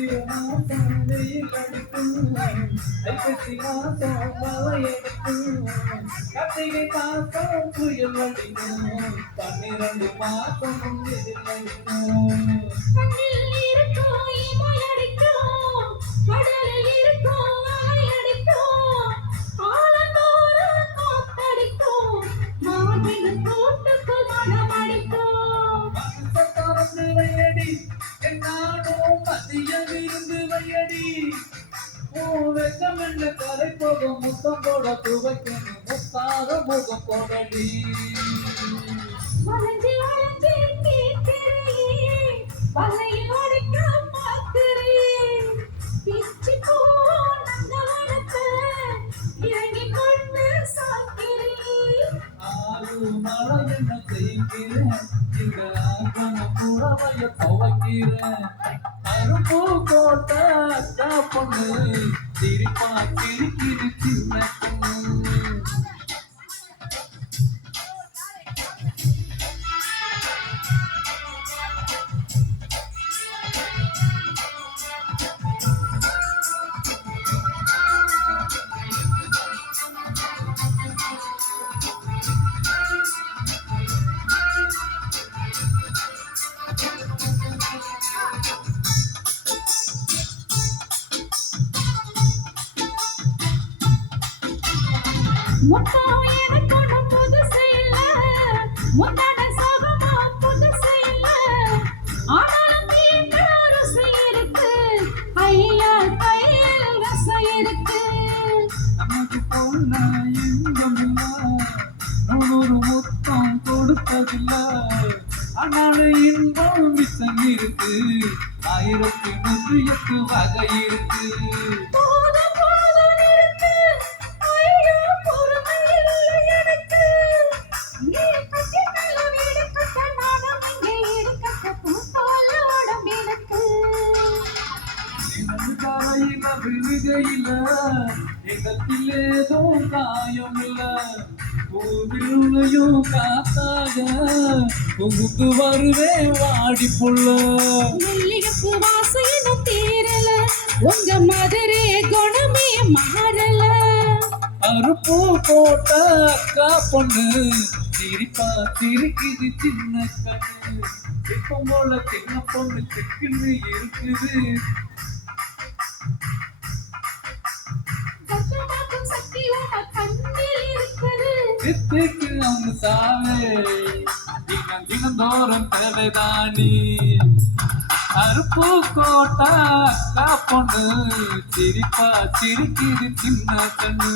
மாசம் ஐப்பசி மாசம் மழை எடுக்கும் மாசம் புயல் அடிக்கும். பன்னிரண்டு மாசம் இருக்கும் இருக்கும் மதியம் இருந்து வையடி. பூ வெச்சம் என்ன கரை போகும் முத்தம் போட துவைக்கணும். முத்தாத முகம் போடடி. என்ன செய்கிறேன் இந்த ஆகன புறவைய துவைக்கிறேன். அருப்பு போட்ட அக்கா பொண்ணு சிரிப்பா கிழிக்கிது சின்ன பொண்ணு. ஆனாலும் இன்பம் மிச்சம் இருக்கு ஆயிரத்தி நூற்றி எட்டு வகை இருக்கு. காலையில விழுகையில இடத்தில் ஏதோ காயம் இல்ல பூவிலுளையும் காத்தாக புகுத்து வருவே வாடி புள்ள மல்லிகைப்பூ வாசம் இன்னும் தீரல உங்க மதுரை குணமே மாறல. அறுப்பு போட்ட அக்கா பொண்ணு சிரிப்பா சிரிக்குது சின்ன கண்ணு. இப்ப போல சின்ன பொண்ணு சிக்குன்னு இருக்குது. சித்திக்கு அவங்க சாவே. தினம் தினந்தோறும் தேவைதானி அறுப்பு கோட்டா அக்கா பொண்ணு சிரிப்பா சிரிக்குது சின்ன கண்ணு.